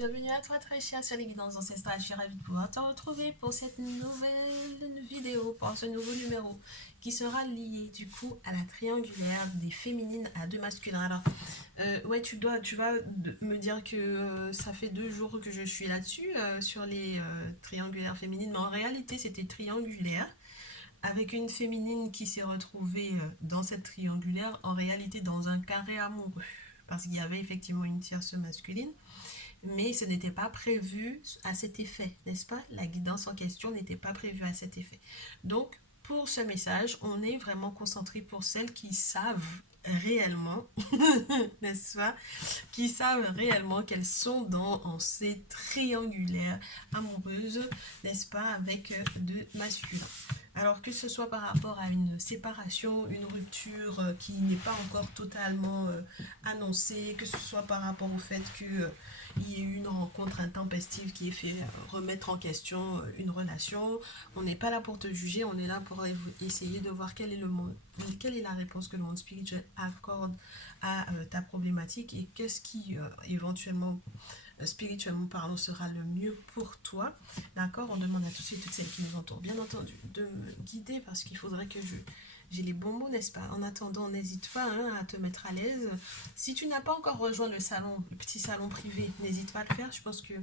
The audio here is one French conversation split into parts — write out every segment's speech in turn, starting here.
bienvenue à toi très cher sur les guidances ancestrales. Je suis ravie de pouvoir te retrouver pour cette nouvelle vidéo, pour ce nouveau numéro qui sera lié du coup à la triangulaire des féminines à deux masculins. Alors, ouais, tu vas me dire que ça fait 2 jours que je suis là-dessus, sur les triangulaires féminines, mais en réalité c'était triangulaire avec une féminine qui s'est retrouvée dans cette triangulaire, en réalité dans un carré amoureux. Parce qu'il y avait effectivement une tierce masculine, mais ce n'était pas prévu à cet effet, n'est-ce pas? La guidance en question n'était pas prévue à cet effet. Donc, pour ce message, on est vraiment concentré pour celles qui savent réellement, n'est-ce pas, qui savent réellement qu'elles sont dans ces triangulaires amoureuses, n'est-ce pas, avec deux masculins. Alors que ce soit par rapport à une séparation, une rupture qui n'est pas encore totalement annoncée, que ce soit par rapport au fait que il y ait eu une rencontre intempestive qui ait fait remettre en question une relation. On n'est pas là pour te juger, on est là pour essayer de voir quel est quelle est la réponse que le monde spirituel accorde à ta problématique et qu'est-ce qui éventuellement spirituellement parlant sera le mieux pour toi. D'accord? On demande à tous et toutes celles qui nous entourent, bien entendu, de me guider parce qu'il faudrait que j'ai les bons mots, n'est-ce pas? En attendant, n'hésite pas à te mettre à l'aise. Si tu n'as pas encore rejoint le salon, le petit salon privé, n'hésite pas à le faire. Je pense que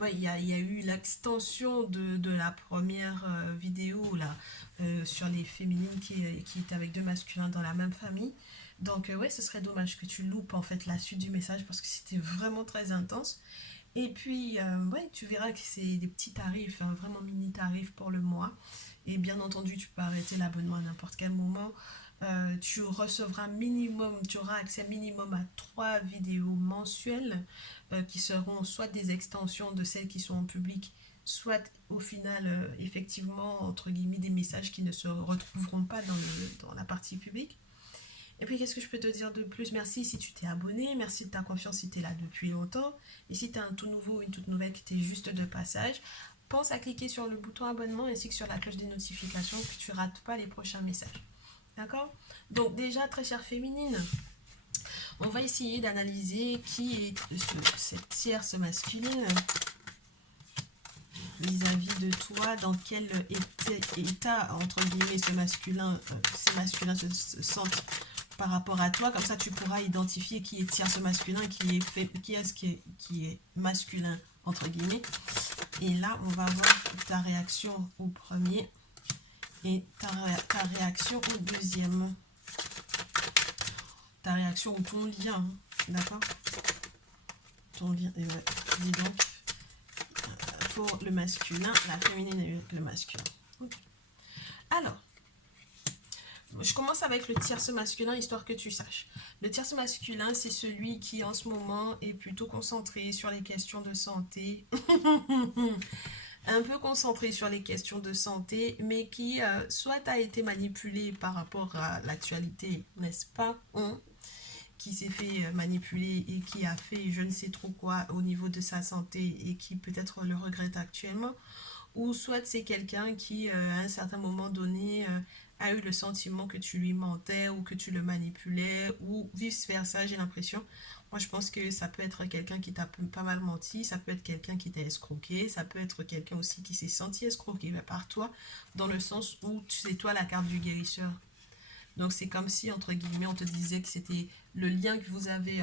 ouais, y a eu l'extension de la première vidéo là, sur les féminines qui est avec deux masculins dans la même famille. Donc ouais, ce serait dommage que tu loupes en fait la suite du message parce que c'était vraiment très intense. Et puis, ouais, tu verras que c'est des petits tarifs, hein, vraiment mini tarifs pour le mois. Et bien entendu, tu peux arrêter l'abonnement à n'importe quel moment. Tu recevras minimum, tu auras accès minimum à 3 vidéos mensuelles qui seront soit des extensions de celles qui sont en public, soit au final, effectivement, entre guillemets, des messages qui ne se retrouveront pas dans la partie publique. Et puis, qu'est-ce que je peux te dire de plus? Merci si tu t'es abonné, merci de ta confiance si tu es là depuis longtemps. Et si tu as un tout nouveau ou une toute nouvelle qui était juste de passage, pense à cliquer sur le bouton abonnement ainsi que sur la cloche des notifications pour que tu ne rates pas les prochains messages. D'accord? Donc déjà, très chère féminine, on va essayer d'analyser qui est cette tierce masculine vis-à-vis de toi, dans quel état, entre guillemets, ces masculins se sentent par rapport à toi. Comme ça, tu pourras identifier qui est tierce masculin, qui est masculin, entre guillemets. Et là, on va voir ta réaction au premier et ta réaction au deuxième. Ta réaction ou ton lien, d'accord? Ton lien, et ouais, dis donc, pour le masculin, la féminine et le masculin. Okay. Alors, je commence avec le tierce masculin, histoire que tu saches. Le tierce masculin, c'est celui qui, en ce moment, est plutôt concentré sur les questions de santé. Un peu concentré sur les questions de santé, mais qui soit a été manipulé par rapport à l'actualité, n'est-ce pas? Qui s'est fait manipuler et qui a fait je ne sais trop quoi au niveau de sa santé et qui peut-être le regrette actuellement, ou soit c'est quelqu'un qui à un certain moment donné a eu le sentiment que tu lui mentais ou que tu le manipulais ou vice versa. J'ai l'impression, moi je pense que ça peut être quelqu'un qui t'a pas mal menti, ça peut être quelqu'un qui t'a escroqué, ça peut être quelqu'un aussi qui s'est senti escroqué par toi, dans le sens où c'est toi la carte du guérisseur. Donc c'est comme si, entre guillemets, on te disait que c'était le lien que vous avez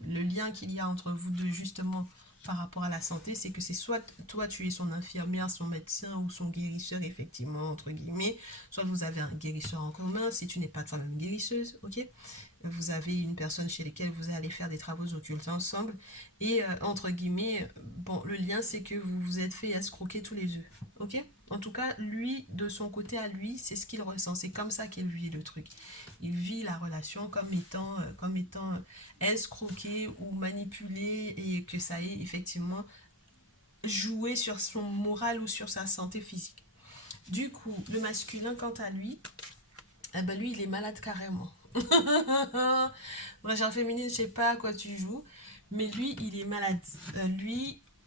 le lien qu'il y a entre vous deux, justement, par rapport à la santé, c'est que c'est soit toi, tu es son infirmière, son médecin ou son guérisseur, effectivement, entre guillemets, soit vous avez un guérisseur en commun, si tu n'es pas toi-même guérisseuse, ok? Vous avez une personne chez laquelle vous allez faire des travaux occultes ensemble, et entre guillemets, bon, le lien, c'est que vous vous êtes fait escroquer tous les deux, ok? En tout cas, lui, de son côté à lui, c'est ce qu'il ressent. C'est comme ça qu'il vit le truc. Il vit la relation comme étant escroqué ou manipulé et que ça ait effectivement joué sur son moral ou sur sa santé physique. Du coup, le masculin, quant à lui, eh ben lui, il est malade carrément. Bref, en féminine, je sais pas à quoi tu joues, mais lui, il est malade.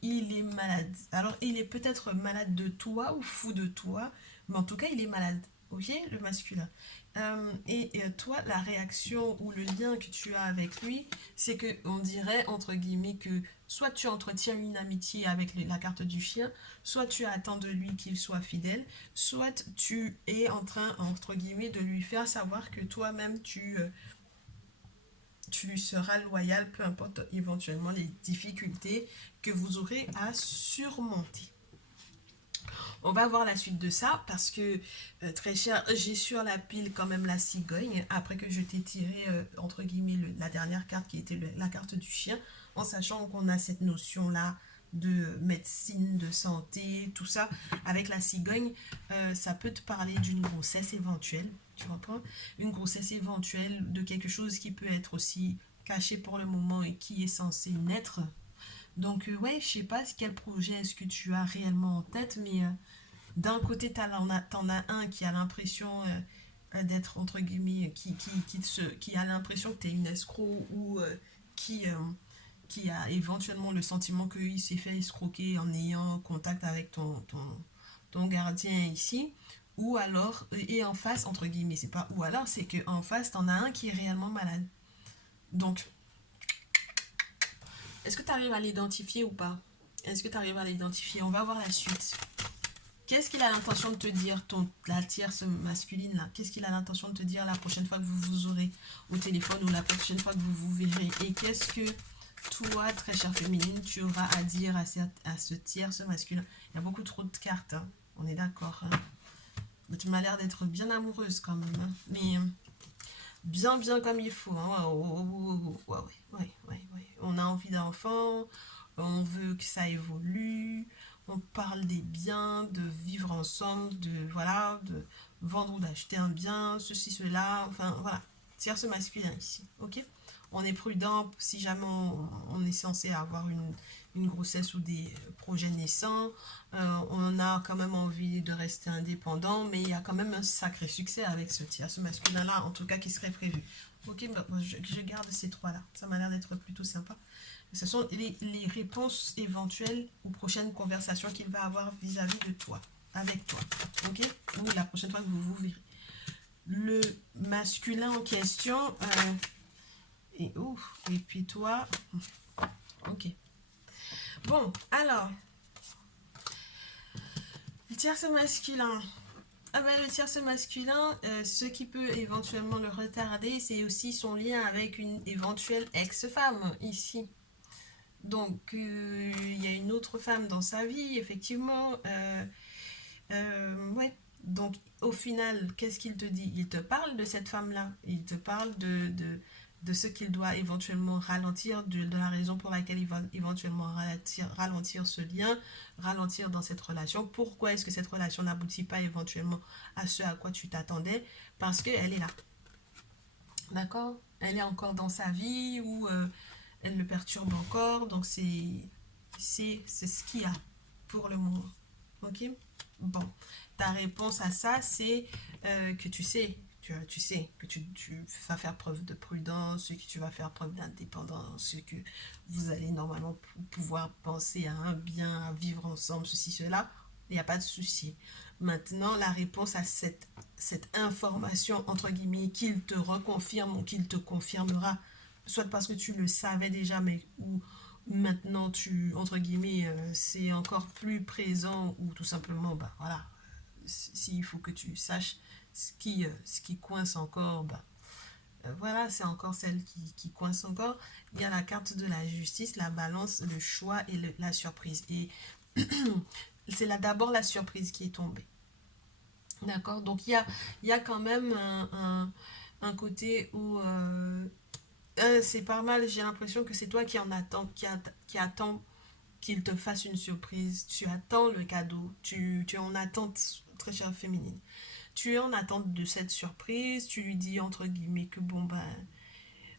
Il est malade. Alors, il est peut-être malade de toi ou fou de toi, mais en tout cas, il est malade. ok, le masculin. Et toi, la réaction ou le lien que tu as avec lui, c'est que on dirait, entre guillemets, que soit tu entretiens une amitié avec la carte du chien, soit tu attends de lui qu'il soit fidèle, soit tu es en train, entre guillemets, de lui faire savoir que toi-même, tu lui seras loyal, peu importe éventuellement les difficultés que vous aurez à surmonter. On va voir la suite de ça parce que, très cher, j'ai sur la pile quand même la cigogne après que je t'ai tiré, entre guillemets, la dernière carte qui était la carte du chien, en sachant qu'on a cette notion-là de médecine, de santé, tout ça. Avec la cigogne, ça peut te parler d'une grossesse éventuelle, tu comprends? Une grossesse éventuelle de quelque chose qui peut être aussi caché pour le moment et qui est censé naître. Donc, ouais, je sais pas quel projet est-ce que tu as réellement en tête, mais d'un côté, t'en as un qui a l'impression d'être, entre guillemets, qui a l'impression que tu es une escroc ou qui, euh, qui a éventuellement le sentiment qu'il s'est fait escroquer en ayant contact avec ton gardien ici. Ou alors, et en face, entre guillemets, c'est pas ou alors, c'est qu'en face, t'en as un qui est réellement malade. Donc, est-ce que tu arrives à l'identifier ou pas? Est-ce que tu arrives à l'identifier? On va voir la suite. Qu'est-ce qu'il a l'intention de te dire, la tierce masculine là? Qu'est-ce qu'il a l'intention de te dire la prochaine fois que vous vous aurez au téléphone ou la prochaine fois que vous vous verrez? Et qu'est-ce que toi, très chère féminine, tu auras à dire à ce tierce masculin? Il y a beaucoup trop de cartes, hein. On est d'accord, hein. Mais tu m'as l'air d'être bien amoureuse quand même, hein. Mais bien, bien comme il faut, hein. Ouais, ouais, ouais, ouais. On a envie d'enfants, on veut que ça évolue, on parle des biens, de vivre ensemble, de voilà, de vendre ou d'acheter un bien, ceci, cela, enfin voilà. Tierce masculin ici, ok? On est prudent si jamais on est censé avoir une grossesse ou des projets naissants. On a quand même envie de rester indépendant, mais il y a quand même un sacré succès avec ce masculin-là, en tout cas qui serait prévu. Ok, bah, je garde ces trois-là. Ça m'a l'air d'être plutôt sympa. Ce sont les réponses éventuelles aux prochaines conversations qu'il va avoir vis-à-vis de toi, avec toi. Ok? Ou la prochaine fois que vous vous verrez. Le masculin en question, et puis toi, ok. Bon, alors, le tierce masculin. Ah ben, le tierce masculin, ce qui peut éventuellement le retarder, c'est aussi son lien avec une éventuelle ex-femme ici. Donc, il y a une autre femme dans sa vie, effectivement. Ouais. Donc, au final, qu'est-ce qu'il te dit? Il te parle de cette femme-là. Il te parle de ce qu'il doit éventuellement ralentir, de la raison pour laquelle il va éventuellement ralentir ce lien, ralentir dans cette relation. Pourquoi est-ce que cette relation n'aboutit pas éventuellement à ce à quoi tu t'attendais? Parce qu'elle est là. D'accord? Elle est encore dans sa vie ou elle le perturbe encore. Donc, c'est ce qu'il y a pour le moment. Ok? Bon, ta réponse à ça, c'est que tu sais, tu sais que tu vas faire preuve de prudence, que tu vas faire preuve d'indépendance, que vous allez normalement pouvoir penser à un bien, à vivre ensemble, ceci, cela. Il n'y a pas de souci. Maintenant, la réponse à cette information, entre guillemets, qu'il te reconfirme ou qu'il te confirmera, soit parce que tu le savais déjà, mais ou maintenant entre guillemets, c'est encore plus présent ou tout simplement, bah voilà, s'il faut que tu saches ce qui coince encore, bah voilà, c'est encore celle qui coince encore. Il y a la carte de la justice, la balance, le choix et la surprise. Et c'est là d'abord la surprise qui est tombée. D'accord? Donc il y a quand même un côté où c'est pas mal, j'ai l'impression que c'est toi qui en attends, qui attend qu'il te fasse une surprise. Tu attends le cadeau. Tu es en attente, très chère féminine. Tu es en attente de cette surprise. Tu lui dis, entre guillemets, que bon, ben,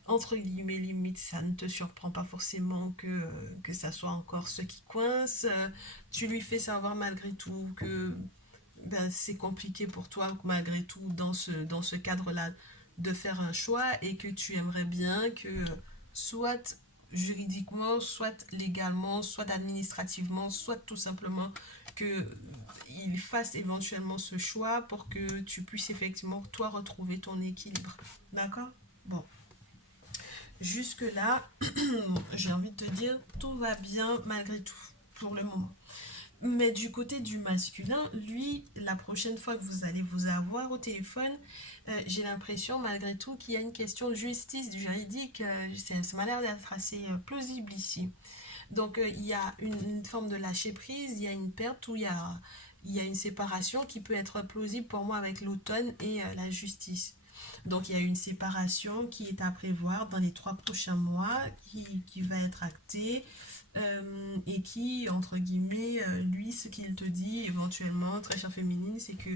entre guillemets, limite, ça ne te surprend pas forcément que ça soit encore ce qui coince. Tu lui fais savoir malgré tout que ben, c'est compliqué pour toi, malgré tout, dans ce cadre-là, de faire un choix et que tu aimerais bien que soit juridiquement, soit légalement, soit administrativement, soit tout simplement qu'il fasse éventuellement ce choix pour que tu puisses effectivement, toi, retrouver ton équilibre. D'accord? Bon. Jusque-là, j'ai envie de te dire, tout va bien malgré tout, pour le moment. Mais du côté du masculin, lui, la prochaine fois que vous allez vous avoir au téléphone, j'ai l'impression malgré tout qu'il y a une question de justice, du juridique, ça m'a l'air d'être assez plausible ici. Donc il y a une forme de lâcher prise, il y a une perte où il y a une séparation qui peut être plausible pour moi avec l'automne et la justice. Donc il y a une séparation qui est à prévoir dans les 3 prochains mois, qui va être actée et qui, entre guillemets, lui, ce qu'il te dit éventuellement, très chère féminine, c'est que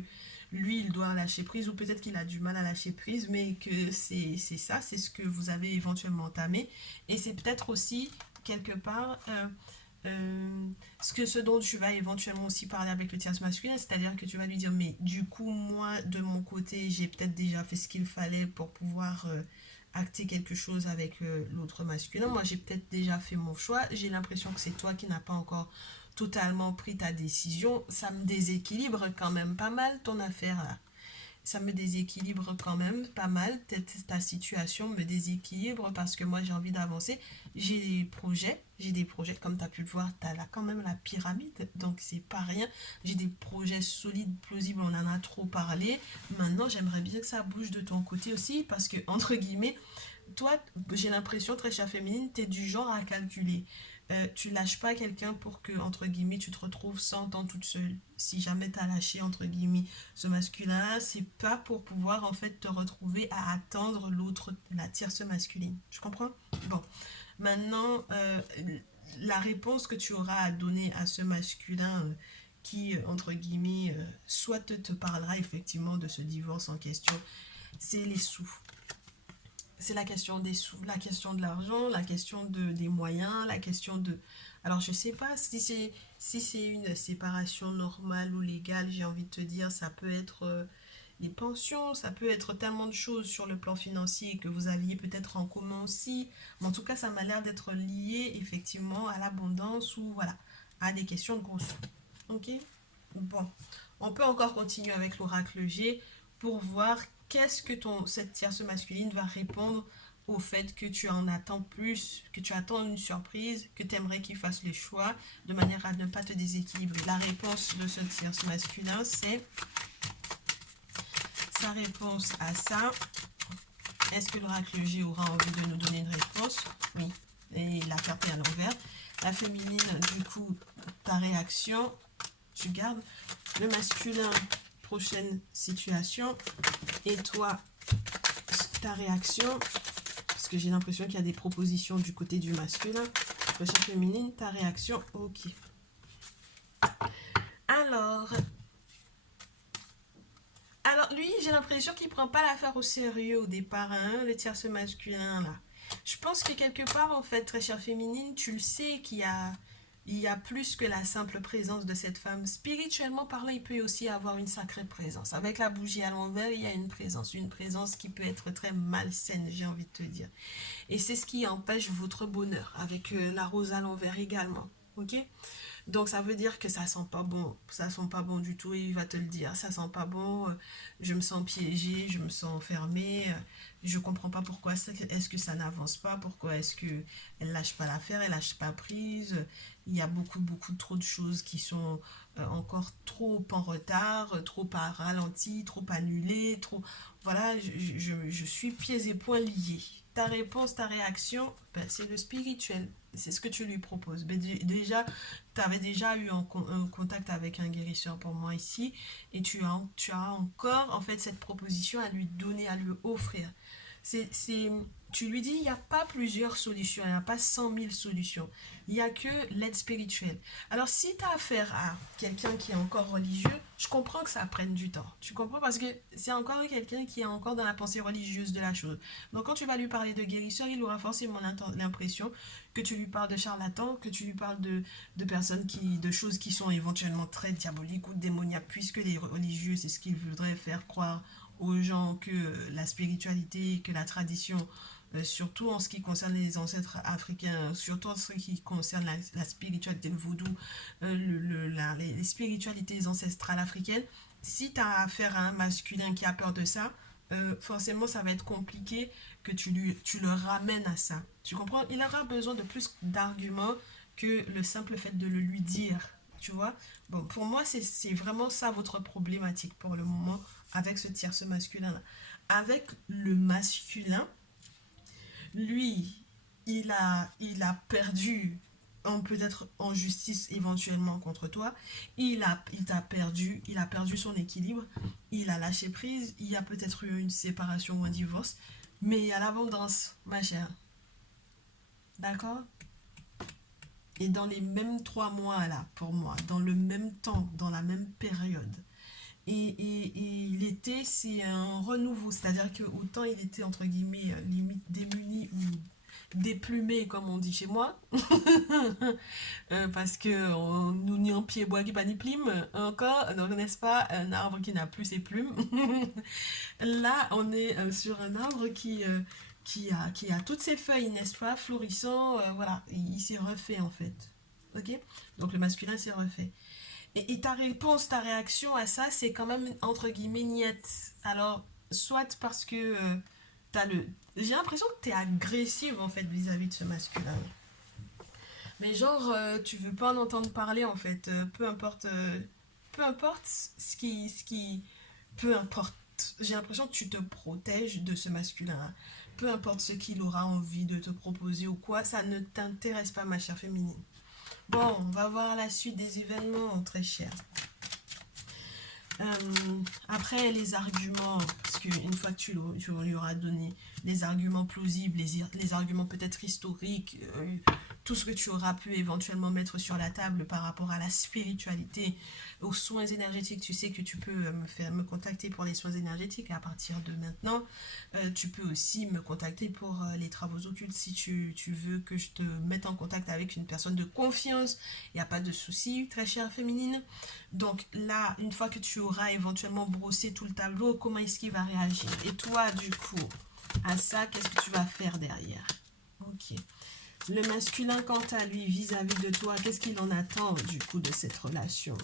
lui, il doit lâcher prise, ou peut-être qu'il a du mal à lâcher prise, mais que c'est ça, c'est ce que vous avez éventuellement entamé. Et c'est peut-être aussi, quelque part, ce dont tu vas éventuellement aussi parler avec le tierce masculin, c'est-à-dire que tu vas lui dire, mais du coup, moi, de mon côté, j'ai peut-être déjà fait ce qu'il fallait pour pouvoir acter quelque chose avec l'autre masculin. Moi, j'ai peut-être déjà fait mon choix. J'ai l'impression que c'est toi qui n'as pas encore totalement pris ta décision. Ça me déséquilibre quand même pas mal ton affaire là. Ça me déséquilibre quand même pas mal. Ta situation me déséquilibre parce que moi j'ai envie d'avancer. J'ai des projets, comme tu as pu le voir, tu as là quand même la pyramide, donc c'est pas rien. J'ai des projets solides, plausibles, on en a trop parlé. Maintenant, j'aimerais bien que ça bouge de ton côté aussi parce que, entre guillemets, toi, j'ai l'impression, très chère féminine, tu es du genre à calculer. Tu lâches pas quelqu'un pour que, entre guillemets, tu te retrouves 100 ans toute seule. Si jamais tu as lâché, entre guillemets, ce masculin-là, c'est pas pour pouvoir, en fait, te retrouver à attendre l'autre, la tierce masculine. Je comprends? Bon. Maintenant, la réponse que tu auras à donner à ce masculin qui, entre guillemets, soit te parlera effectivement de ce divorce en question, c'est les sous. C'est la question des sous, la question de l'argent, la question des moyens, la question de... Alors, je sais pas si c'est une séparation normale ou légale, j'ai envie de te dire, ça peut être les pensions, ça peut être tellement de choses sur le plan financier que vous aviez peut-être en commun aussi. Mais en tout cas, ça m'a l'air d'être lié effectivement à l'abondance ou voilà, à des questions de gros sous. Ok? Bon, on peut encore continuer avec l'oracle G pour voir qu'est-ce que cette tierce masculine va répondre au fait que tu en attends plus, que tu attends une surprise, que tu aimerais qu'il fasse le choix de manière à ne pas te déséquilibrer. La réponse de ce tierce masculin, c'est sa réponse à ça. Est-ce que l'oracle G aura envie de nous donner une réponse? Oui. Et la carte est à l'envers. La féminine, du coup, ta réaction, tu gardes. Le masculin, prochaine situation. Et toi, ta réaction, parce que j'ai l'impression qu'il y a des propositions du côté du masculin. Prochaine féminine, ta réaction, ok. Alors lui, j'ai l'impression qu'il prend pas l'affaire au sérieux au départ, hein, le tierce masculin, là. Je pense que quelque part, en fait, très chère féminine, tu le sais il y a plus que la simple présence de cette femme. Spirituellement parlant, il peut aussi avoir une sacrée présence. Avec la bougie à l'envers, il y a une présence qui peut être très malsaine, j'ai envie de te dire. Et c'est ce qui empêche votre bonheur, avec la rose à l'envers également. Ok? Donc ça veut dire que ça sent pas bon, ça sent pas bon du tout et il va te le dire, ça sent pas bon, je me sens piégée, je me sens enfermée, je comprends pas pourquoi est-ce que ça n'avance pas, pourquoi est-ce que elle lâche pas l'affaire, elle lâche pas prise, il y a beaucoup trop de choses qui sont encore trop en retard, trop à ralenti, trop annulées, trop voilà, je suis pieds et poings liés. Ta réponse, ta réaction, ben, c'est le spirituel. C'est ce que tu lui proposes. Ben, déjà, tu avais déjà eu un contact avec un guérisseur pour moi ici et tu as encore en fait cette proposition à lui donner, à lui offrir. Tu lui dis, il n'y a pas plusieurs solutions, il n'y a pas 100 000 solutions. Il n'y a que l'aide spirituelle. Alors, si tu as affaire à quelqu'un qui est encore religieux, je comprends que ça prenne du temps. Tu comprends parce que c'est encore quelqu'un qui est encore dans la pensée religieuse de la chose. Donc, quand tu vas lui parler de guérisseur, il aura forcément l'impression que tu lui parles de charlatan, que tu lui parles de personnes de choses qui sont éventuellement très diaboliques ou démoniaques, puisque les religieux, c'est ce qu'ils voudraient faire croire aux gens que la spiritualité, que la tradition surtout en ce qui concerne les ancêtres africains, surtout en ce qui concerne la spiritualité, le vaudou, les spiritualités ancestrales africaines. Si tu as affaire à un masculin qui a peur de ça, forcément ça va être compliqué que tu le ramènes à ça. Tu comprends? Il aura besoin de plus d'arguments que le simple fait de le lui dire. Tu vois? Bon, pour moi, c'est vraiment ça votre problématique pour le moment avec ce tierce masculin-là. Avec le masculin, lui, il a perdu peut-être en justice éventuellement contre toi. Il t'a perdu, il a perdu son équilibre, il a lâché prise, il y a peut-être eu une séparation ou un divorce, mais il y a l'abondance, ma chère. D'accord? Et dans les mêmes 3 mois là, pour moi, dans le même temps, dans la même période. Et l'été, c'est un renouveau, c'est-à-dire que autant il était entre guillemets limite démuni ou déplumé comme on dit chez moi, parce que nous n'y en pied bois qui pas ni plume encore, donc n'est-ce pas, un arbre qui n'a plus ses plumes. Là, on est sur un arbre qui a toutes ses feuilles, n'est-ce pas, florissant, voilà, il s'est refait en fait. Ok? Donc le masculin s'est refait. Et ta réponse, ta réaction à ça, c'est quand même entre guillemets niette. Alors, soit parce que t'as le. J'ai l'impression que t'es agressive en fait vis-à-vis de ce masculin. Mais genre, tu veux pas en entendre parler en fait. Peu importe peu importe. J'ai l'impression que tu te protèges de ce masculin. Peu importe ce qu'il aura envie de te proposer ou quoi, ça ne t'intéresse pas, ma chère féminine. Bon, on va voir la suite des événements, très cher. Après, les arguments, parce qu'une fois que tu lui auras donné les arguments plausibles, les arguments peut-être historiques, tout ce que tu auras pu éventuellement mettre sur la table par rapport à la spiritualité, aux soins énergétiques, tu sais que tu peux me contacter pour les soins énergétiques à partir de maintenant. Tu peux aussi me contacter pour les travaux occultes si tu veux que je te mette en contact avec une personne de confiance. Il n'y a pas de souci, très chère féminine. Donc là, une fois que tu auras éventuellement brossé tout le tableau, comment est-ce qu'il va réagir? Et toi, du coup, à ça, qu'est-ce que tu vas faire derrière? Ok. Le masculin, quant à lui, vis-à-vis de toi, qu'est-ce qu'il en attend, du coup, de cette relation?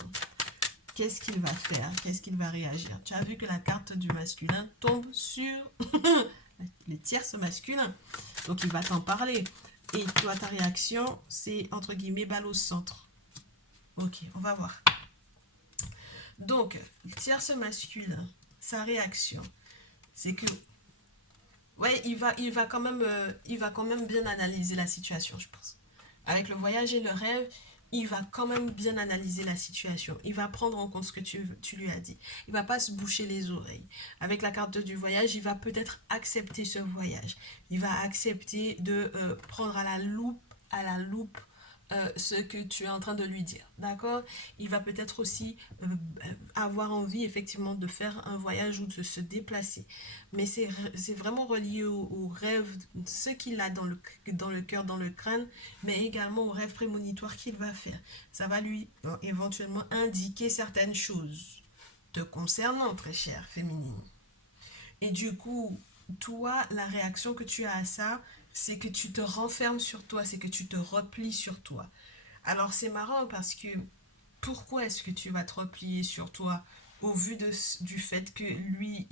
Qu'est-ce qu'il va faire? Qu'est-ce qu'il va réagir? Tu as vu que la carte du masculin tombe sur les tierces masculins. Donc, il va t'en parler. Et toi, ta réaction, c'est, entre guillemets, balle au centre. Ok, on va voir. Donc, tierce masculin, sa réaction, c'est que, ouais, il va quand même bien analyser la situation, je pense. Avec le voyage et le rêve, il va quand même bien analyser la situation. Il va prendre en compte ce que tu lui as dit. Il va pas se boucher les oreilles. Avec la carte du voyage, il va peut-être accepter ce voyage. Il va accepter de prendre à la loupe ce que tu es en train de lui dire, d'accord? Il va peut-être aussi avoir envie effectivement de faire un voyage ou de se déplacer, mais c'est vraiment relié au rêve, ce qu'il a dans le cœur, dans le crâne, mais également au rêve prémonitoire qu'il va faire. Ça va lui éventuellement indiquer certaines choses te concernant, très chère féminine. Et du coup, toi, la réaction que tu as à ça, c'est que tu te renfermes sur toi, c'est que tu te replies sur toi. Alors c'est marrant parce que pourquoi est-ce que tu vas te replier sur toi au vu du fait que lui,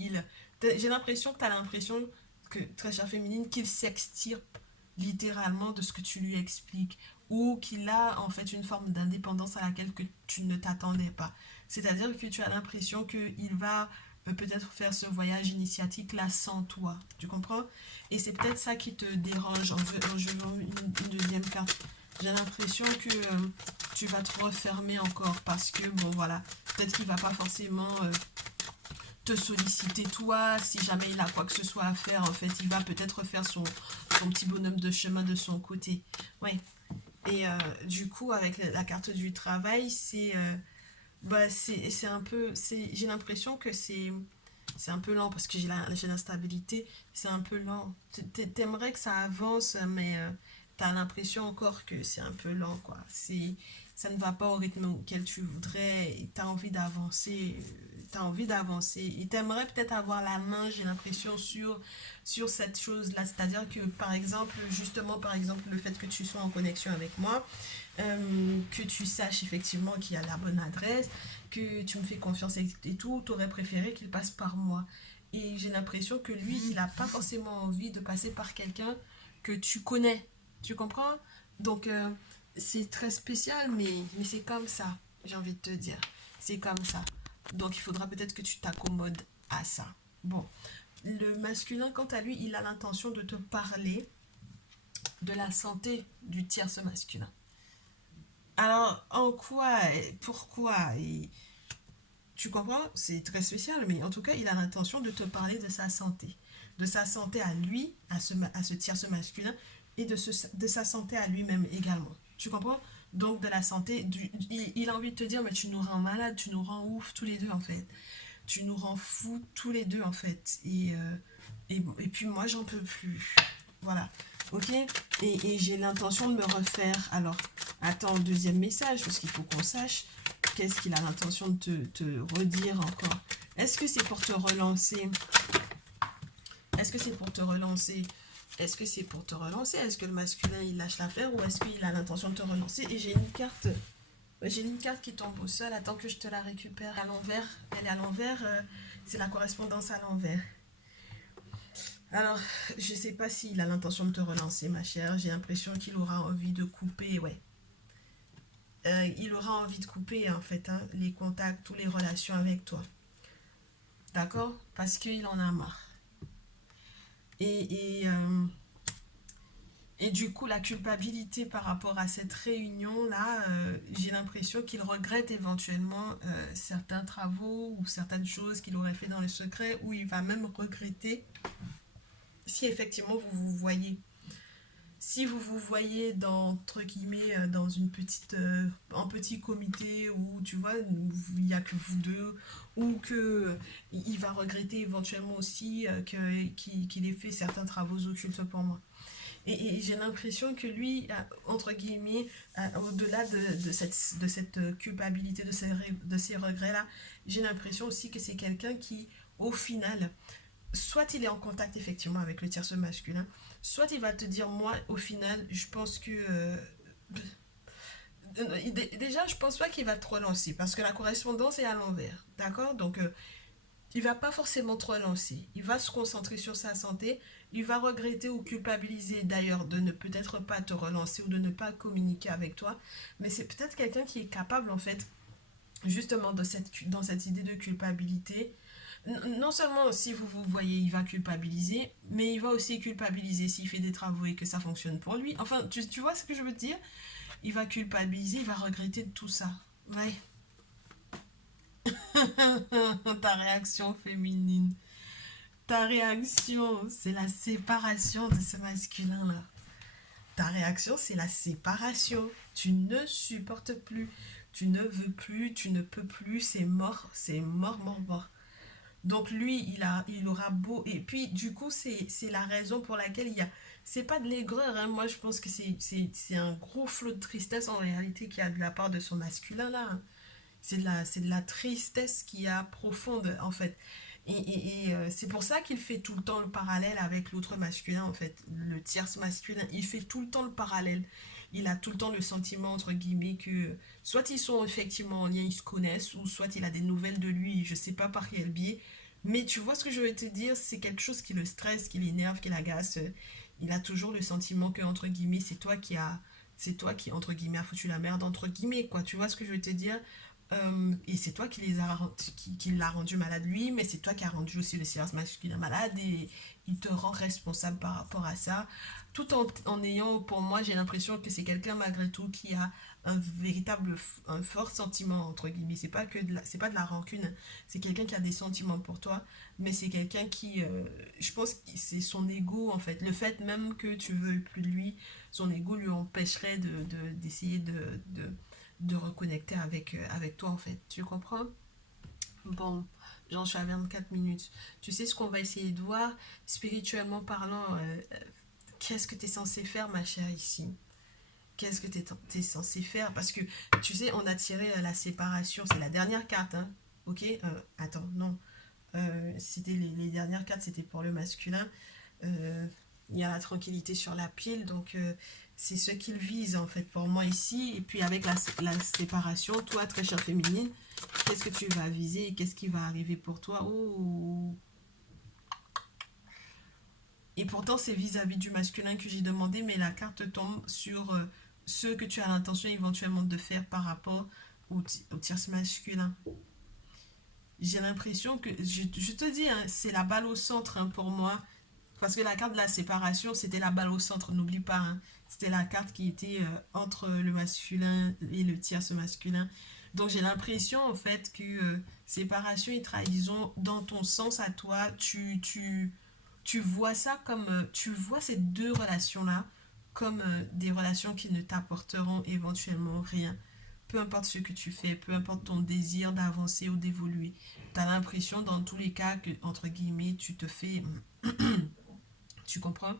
j'ai l'impression que tu as l'impression que, très chère féminine, qu'il s'extirpe littéralement de ce que tu lui expliques ou qu'il a en fait une forme d'indépendance à laquelle que tu ne t'attendais pas. C'est-à-dire que tu as l'impression qu'il va peut-être faire ce voyage initiatique là sans toi. Tu comprends? Et c'est peut-être ça qui te dérange en jouant une deuxième carte. J'ai l'impression que tu vas te refermer encore parce que, bon voilà, peut-être qu'il va pas forcément te solliciter toi, si jamais il a quoi que ce soit à faire, en fait, il va peut-être faire son petit bonhomme de chemin de son côté. Ouais. Et du coup, avec la carte du travail, c'est un peu, j'ai l'impression que c'est un peu lent parce que j'ai l'instabilité, c'est un peu lent. T'aimerais que ça avance, tu as l'impression encore que c'est un peu lent, quoi. Ça ne va pas au rythme auquel tu voudrais, et tu as envie d'avancer, et tu aimerais peut-être avoir la main, j'ai l'impression, sur cette chose-là. C'est-à-dire que, par exemple, justement, par exemple, le fait que tu sois en connexion avec moi, que tu saches effectivement qu'il y a la bonne adresse, que tu me fais confiance et tout, tu aurais préféré qu'il passe par moi. Et j'ai l'impression que lui, il n'a pas forcément envie de passer par quelqu'un que tu connais. Tu comprends? Donc, c'est très spécial, mais c'est comme ça, j'ai envie de te dire. C'est comme ça. Donc, il faudra peut-être que tu t'accommodes à ça. Bon, le masculin, quant à lui, il a l'intention de te parler de la santé du tierce masculin. Alors, en quoi, pourquoi tu comprends? C'est très spécial, mais en tout cas, il a l'intention de te parler de sa santé. De sa santé à lui, à ce tierce masculin, et de sa santé à lui-même également. Tu comprends? Donc, de la santé, il a envie de te dire, mais tu nous rends malade, tu nous rends ouf tous les deux, en fait. Tu nous rends fous tous les deux, en fait. Et puis, moi, j'en peux plus. Voilà. Ok? Et j'ai l'intention de me refaire. Alors, attends le deuxième message, parce qu'il faut qu'on sache qu'est-ce qu'il a l'intention de te redire encore. Est-ce que c'est pour te relancer? Est-ce que c'est pour te relancer? Est-ce que c'est pour te relancer? Est-ce que le masculin, il lâche l'affaire ou est-ce qu'il a l'intention de te relancer? Et j'ai une carte qui tombe au sol. Attends que je te la récupère à l'envers. Elle est à l'envers. C'est la correspondance à l'envers. Alors, je ne sais pas s'il a l'intention de te relancer, ma chère. J'ai l'impression qu'il aura envie de couper, ouais. Il aura envie de couper, en fait, hein, les contacts ou les relations avec toi. D'accord? Parce qu'il en a marre. Et, et, euh, et du coup, la culpabilité par rapport à cette réunion-là, j'ai l'impression qu'il regrette éventuellement certains travaux ou certaines choses qu'il aurait fait dans le secret, ou il va même regretter si effectivement vous vous voyez. Si vous vous voyez dans, entre guillemets, dans une petite, un petit comité où, tu vois, il n'y a que vous deux, ou que il va regretter éventuellement aussi qu'il ait fait certains travaux occultes pour moi. Et j'ai l'impression que lui, entre guillemets, au-delà de cette culpabilité, de ces regrets-là, j'ai l'impression aussi que c'est quelqu'un qui, au final, soit il est en contact effectivement avec le tierce masculin, soit il va te dire, moi, au final, je pense que... déjà, je pense pas qu'il va te relancer, parce que la correspondance est à l'envers, d'accord? Donc, il va pas forcément te relancer. Il va se concentrer sur sa santé. Il va regretter ou culpabiliser d'ailleurs de ne peut-être pas te relancer ou de ne pas communiquer avec toi. Mais c'est peut-être quelqu'un qui est capable en fait justement dans cette idée de culpabilité. Non seulement si vous vous voyez, il va culpabiliser, mais il va aussi culpabiliser s'il fait des travaux et que ça fonctionne pour lui. Enfin, tu vois ce que je veux te dire? Il va culpabiliser, il va regretter de tout ça. Ouais. Ta réaction féminine. Ta réaction, c'est la séparation de ce masculin-là. Ta réaction, c'est la séparation. Tu ne supportes plus. Tu ne veux plus, tu ne peux plus, c'est mort, mort, mort. Donc lui, il aura beau... Et puis, du coup, c'est la raison pour laquelle il y a... C'est pas de l'aigreur, hein. Moi je pense que c'est un gros flot de tristesse en réalité qu'il y a de la part de son masculin là, hein. C'est de la tristesse qui a profonde en fait. Et c'est pour ça qu'il fait tout le temps le parallèle avec l'autre masculin en fait. Le tierce masculin, il fait tout le temps le parallèle. Il a tout le temps le sentiment entre guillemets que soit ils sont effectivement en lien, ils se connaissent, ou soit il a des nouvelles de lui, je sais pas par quel biais. Mais tu vois ce que je veux te dire, c'est quelque chose qui le stresse, qui l'énerve, qui l'agace. Il a toujours le sentiment que entre guillemets c'est toi qui entre guillemets a foutu la merde entre guillemets quoi. Tu vois ce que je veux te dire? Et c'est toi qui l'a rendu malade lui, mais c'est toi qui as rendu aussi le service masculin malade et il te rend responsable par rapport à ça. Tout en ayant, pour moi, j'ai l'impression que c'est quelqu'un malgré tout qui a un fort sentiment entre guillemets. C'est pas de la rancune, c'est quelqu'un qui a des sentiments pour toi, mais c'est quelqu'un qui, je pense, que c'est son ego en fait. Le fait même que tu veuilles plus de lui, son ego lui empêcherait d'essayer de reconnecter avec toi en fait. Tu comprends? Bon, j'en suis à 24 minutes. Tu sais ce qu'on va essayer de voir, spirituellement parlant, qu'est-ce que tu es censé faire, ma chère, ici? Qu'est-ce que tu es censé faire? Parce que, tu sais, on a tiré la séparation. C'est la dernière carte, hein. Ok? Attends, non. C'était les dernières cartes, c'était pour le masculin. Il y a la tranquillité sur la pile, donc c'est ce qu'il vise, en fait, pour moi, ici. Et puis, avec la séparation, toi, très chère féminine, qu'est-ce que tu vas viser? Qu'est-ce qui va arriver pour toi? Oh. Et pourtant, c'est vis-à-vis du masculin que j'ai demandé, mais la carte tombe sur ce que tu as l'intention éventuellement de faire par rapport au tierce masculin. J'ai l'impression que, je te dis, hein, c'est la balle au centre, hein, pour moi. Parce que la carte de la séparation, c'était la balle au centre, n'oublie pas. Hein. C'était la carte qui était entre le masculin et le tierce masculin. Donc j'ai l'impression en fait que séparation et trahison, dans ton sens à toi, tu vois ça comme... tu vois ces deux relations-là comme des relations qui ne t'apporteront éventuellement rien. Peu importe ce que tu fais, peu importe ton désir d'avancer ou d'évoluer. Tu as l'impression dans tous les cas que, entre guillemets, tu te fais... tu comprends?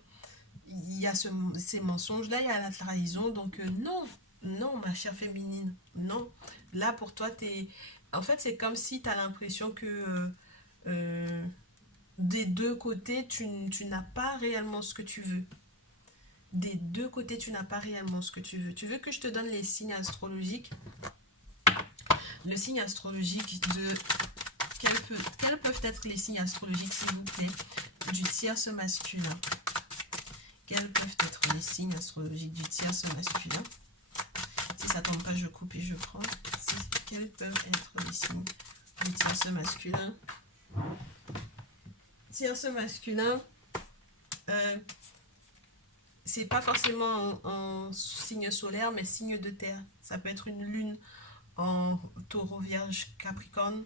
Il y a ces mensonges-là, il y a la trahison. Donc non, non, ma chère féminine, non. Là, pour toi, t'es... En fait, c'est comme si tu as l'impression que euh, des deux côtés, tu n'as pas réellement ce que tu veux. Des deux côtés, tu n'as pas réellement ce que tu veux. Tu veux que je te donne les signes astrologiques? Le signe astrologique de... Quels peuvent être les signes astrologiques, s'il vous plaît, du tierce masculin? Quels peuvent être les signes astrologiques du tierce masculin? Si ça tombe pas, je coupe et je prends. Quels peuvent être les signes du tierce masculin? Tierce masculin, c'est pas forcément en signe solaire, mais signe de terre. Ça peut être une lune en taureau, vierge, capricorne,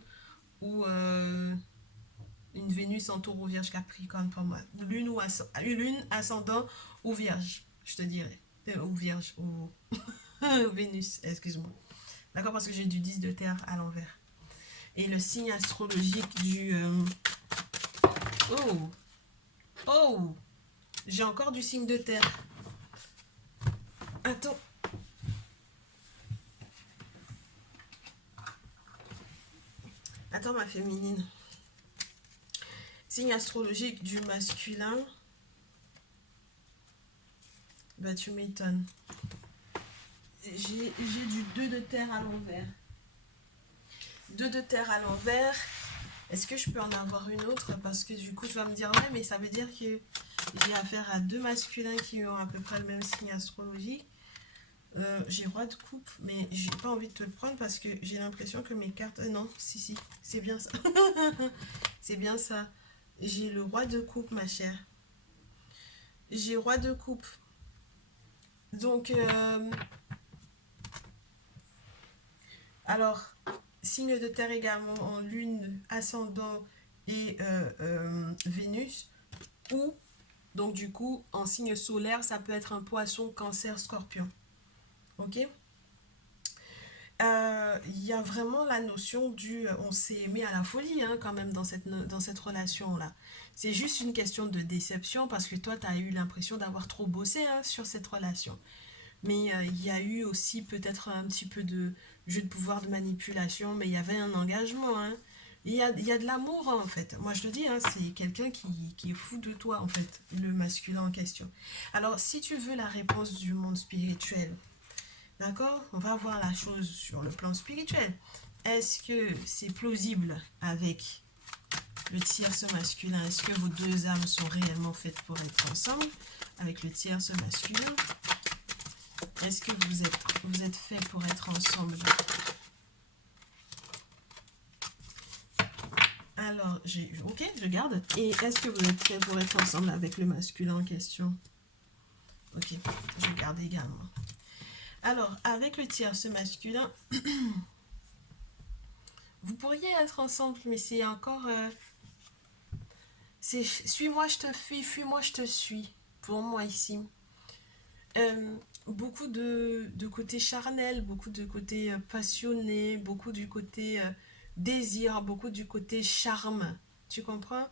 ou une Vénus en taureau, vierge, capricorne pour moi. Lune, lune ascendant ou vierge, je te dirais. Ou vierge, ou Vénus, excuse-moi. D'accord, parce que j'ai du 10 de terre à l'envers. Et le signe astrologique du... Oh! Oh! J'ai encore du signe de terre. Attends. Attends, ma féminine. Signe astrologique du masculin. Bah, tu m'étonnes. J'ai du 2 de terre à l'envers. 2 de terre à l'envers. Est-ce que je peux en avoir une autre? Parce que du coup, tu vas me dire, ouais, mais ça veut dire que j'ai affaire à deux masculins qui ont à peu près le même signe astrologique. J'ai roi de coupe, mais j'ai pas envie de te le prendre parce que j'ai l'impression que mes cartes... non, si, c'est bien ça. C'est bien ça. J'ai le roi de coupe, ma chère. J'ai roi de coupe. Donc, alors, signe de terre également en lune, ascendant et Vénus. Ou, donc du coup, en signe solaire, ça peut être un poisson, cancer, scorpion. Ok? Y a vraiment la notion du on s'est aimé à la folie, hein, quand même dans cette relation-là. C'est juste une question de déception parce que toi, tu as eu l'impression d'avoir trop bossé, hein, sur cette relation. Mais il y a eu aussi peut-être un petit peu de jeu de pouvoir, de manipulation, mais il y avait un engagement. Hein. Il y a de l'amour, hein, en fait. Moi, je te dis, hein, c'est quelqu'un qui est fou de toi, en fait, le masculin en question. Alors, si tu veux la réponse du monde spirituel, d'accord? On va voir la chose sur le plan spirituel. Est-ce que c'est plausible avec le tierce masculin? Est-ce que vos deux âmes sont réellement faites pour être ensemble avec le tierce masculin? Est-ce que vous êtes fait pour être ensemble? Alors, ok, je garde. Et est-ce que vous êtes fait pour être ensemble avec le masculin en question? Ok, je garde également. Alors, avec le tierce masculin, vous pourriez être ensemble, mais c'est encore... c'est suis-moi, je te fuis, fuis-moi, je te suis. Pour moi ici. Beaucoup de côté charnel, beaucoup de côté passionné, beaucoup du côté désir, beaucoup du côté charme. Tu comprends?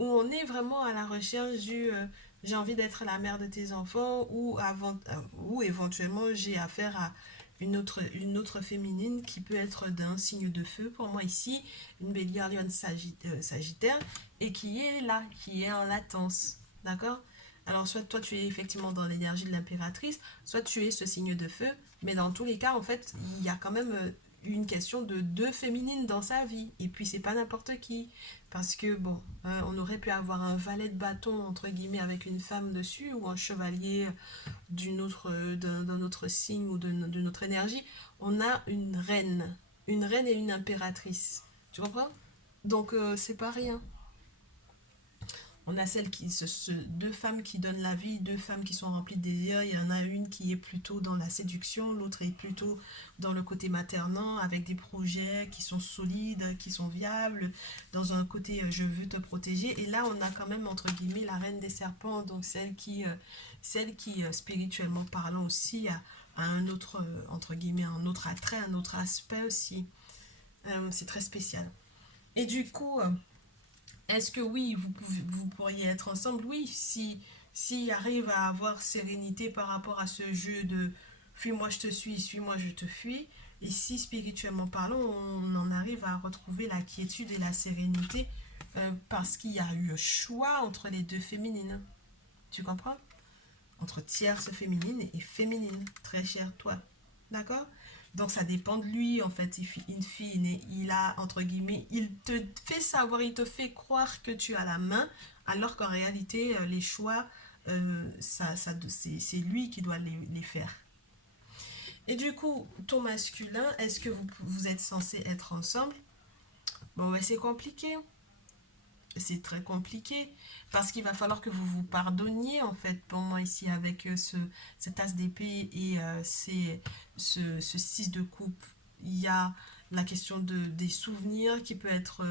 Où on est vraiment à la recherche du j'ai envie d'être la mère de tes enfants, ou éventuellement j'ai affaire à une autre féminine qui peut être d'un signe de feu, pour moi ici, une bélier lionne sagittaire, et qui est là, qui est en latence, d'accord? Alors soit toi tu es effectivement dans l'énergie de l'impératrice, soit tu es ce signe de feu, mais dans tous les cas, en fait, il y a quand même une question de deux féminines dans sa vie, et puis c'est pas n'importe qui, parce que bon, on aurait pu avoir un valet de bâton, entre guillemets, avec une femme dessus, ou un chevalier d'un autre signe ou d'une autre énergie. On a une reine et une impératrice. Tu comprends? Donc c'est pas rien. On a deux femmes qui donnent la vie, deux femmes qui sont remplies de désir. Il y en a une qui est plutôt dans la séduction, l'autre est plutôt dans le côté maternant, avec des projets qui sont solides, qui sont viables, dans un côté je veux te protéger. Et là, on a quand même entre guillemets la reine des serpents, donc celle qui spirituellement parlant aussi a un autre entre guillemets un autre attrait, un autre aspect aussi. C'est très spécial. Et du coup, est-ce que oui, vous pourriez être ensemble? Oui, si arrive à avoir sérénité par rapport à ce jeu de fuis-moi je te suis, suis-moi je te fuis. Et si spirituellement parlant, on en arrive à retrouver la quiétude et la sérénité parce qu'il y a eu un choix entre les deux féminines. Tu comprends? Entre tierce féminine et féminine, très chère toi. D'accord? Donc ça dépend de lui en fait, in fine. Il a, entre guillemets, il te fait savoir, il te fait croire que tu as la main, alors qu'en réalité, les choix, c'est lui qui doit les faire. Et du coup, ton masculin, est-ce que vous êtes censés être ensemble? Bon, ouais, c'est compliqué. C'est très compliqué parce qu'il va falloir que vous vous pardonniez en fait pour moi ici avec cet as d'épée et ce 6 de coupe. Il y a la question des souvenirs qui peut être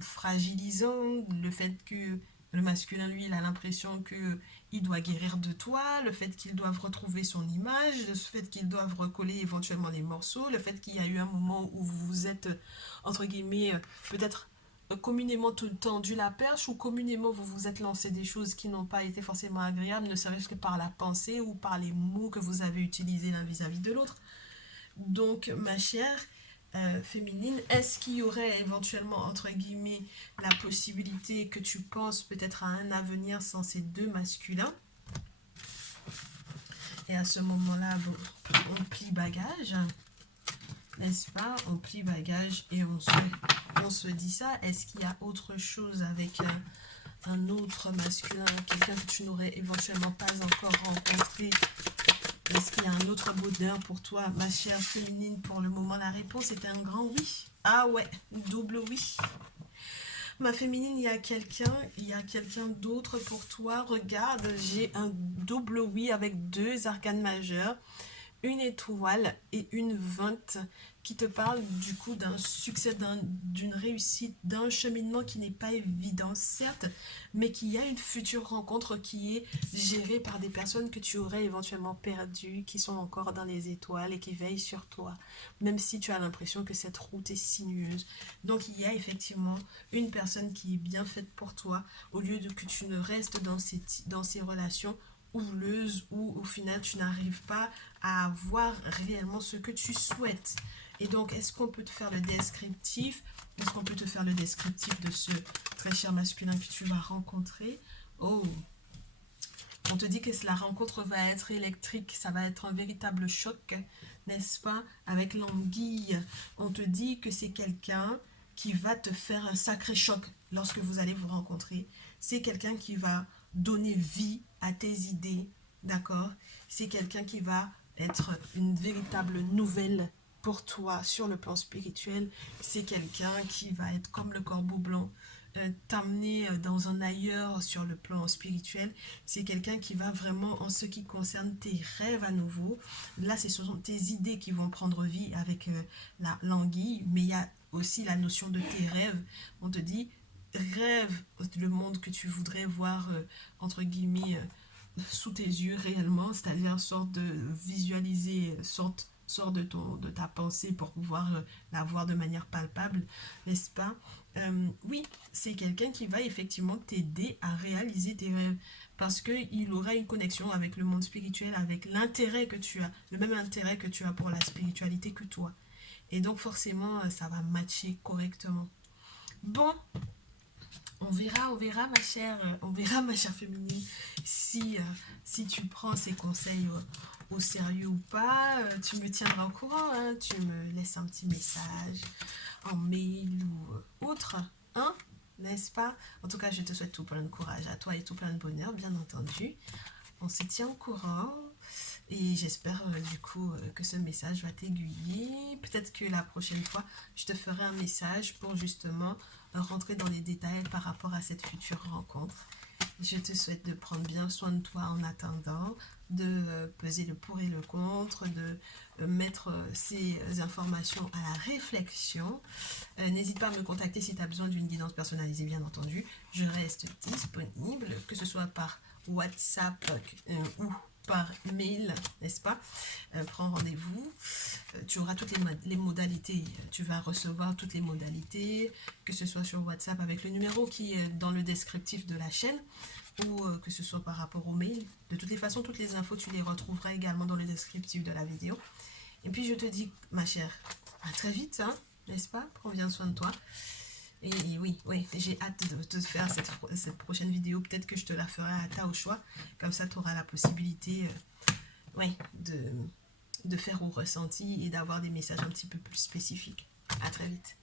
fragilisant, le fait que le masculin lui il a l'impression que il doit guérir de toi, le fait qu'ils doivent retrouver son image, le fait qu'ils doivent recoller éventuellement les morceaux, le fait qu'il y a eu un moment où vous vous êtes entre guillemets peut-être communément tendu la perche ou communément vous vous êtes lancé des choses qui n'ont pas été forcément agréables, ne serait-ce que par la pensée ou par les mots que vous avez utilisés l'un vis-à-vis de l'autre. Donc, ma chère féminine, est-ce qu'il y aurait éventuellement, entre guillemets, la possibilité que tu penses peut-être à un avenir sans ces deux masculins? Et à ce moment-là, bon, on plie bagage, n'est-ce pas? On plie bagage et on se dit ça. Est-ce qu'il y a autre chose avec un autre masculin, quelqu'un que tu n'aurais éventuellement pas encore rencontré? Est-ce qu'il y a un autre bonheur pour toi, ma chère féminine? Pour le moment, la réponse est un grand oui. Ah ouais, double oui. Ma féminine, il y a quelqu'un d'autre pour toi. Regarde, j'ai un double oui avec deux arcanes majeures, une étoile et une 20 qui te parle du coup d'un succès, d'une réussite, d'un cheminement qui n'est pas évident, certes, mais qui a une future rencontre qui est gérée par des personnes que tu aurais éventuellement perdues, qui sont encore dans les étoiles et qui veillent sur toi, même si tu as l'impression que cette route est sinueuse. Donc il y a effectivement une personne qui est bien faite pour toi, au lieu de que tu ne restes dans ces relations houleuses où au final tu n'arrives pas à avoir réellement ce que tu souhaites. Et donc, est-ce qu'on peut te faire le descriptif? Est-ce qu'on peut te faire le descriptif de ce très cher masculin que tu vas rencontrer? Oh, on te dit que la rencontre va être électrique, ça va être un véritable choc, n'est-ce pas? Avec l'anguille, on te dit que c'est quelqu'un qui va te faire un sacré choc lorsque vous allez vous rencontrer. C'est quelqu'un qui va donner vie à tes idées, d'accord? C'est quelqu'un qui va être une véritable nouvelle pour toi sur le plan spirituel. C'est quelqu'un qui va être comme le corbeau blanc, t'amener dans un ailleurs sur le plan spirituel. C'est quelqu'un qui va vraiment, en ce qui concerne tes rêves à nouveau, là ce sont tes idées qui vont prendre vie avec l'anguille, mais il y a aussi la notion de tes rêves. On te dit rêve le monde que tu voudrais voir entre guillemets sous tes yeux réellement, c'est-à-dire sorte de visualiser, sorte de ta pensée pour pouvoir la voir de manière palpable, n'est-ce pas? Oui, c'est quelqu'un qui va effectivement t'aider à réaliser tes rêves. parce qu'il aura une connexion avec le monde spirituel, avec l'intérêt que tu as, le même intérêt que tu as pour la spiritualité que toi. Et donc forcément, ça va matcher correctement. Bon, on verra ma chère féminine, si tu prends ces conseils au sérieux ou pas. Tu me tiendras au courant, hein, tu me laisses un petit message en mail ou autre, hein, n'est-ce pas? En tout cas, je te souhaite tout plein de courage à toi et tout plein de bonheur, bien entendu. On se tient au courant. Et j'espère du coup que ce message va t'aiguiller. Peut-être que la prochaine fois, je te ferai un message pour justement rentrer dans les détails par rapport à cette future rencontre. Je te souhaite de prendre bien soin de toi en attendant, de peser le pour et le contre, de mettre ces informations à la réflexion. N'hésite pas à me contacter si tu as besoin d'une guidance personnalisée, bien entendu. Je reste disponible, que ce soit par WhatsApp ou par mail, n'est-ce pas? Prends rendez-vous. Tu auras toutes les modalités. Tu vas recevoir toutes les modalités, que ce soit sur WhatsApp avec le numéro qui est dans le descriptif de la chaîne, ou que ce soit par rapport au mail. De toutes les façons, toutes les infos, tu les retrouveras également dans le descriptif de la vidéo. Et puis je te dis, ma chère, à très vite, hein, n'est-ce pas? Prends bien soin de toi. Et oui, j'ai hâte de te faire cette prochaine vidéo. Peut-être que je te la ferai à ta au choix. Comme ça, tu auras la possibilité de faire au ressenti et d'avoir des messages un petit peu plus spécifiques. À très vite.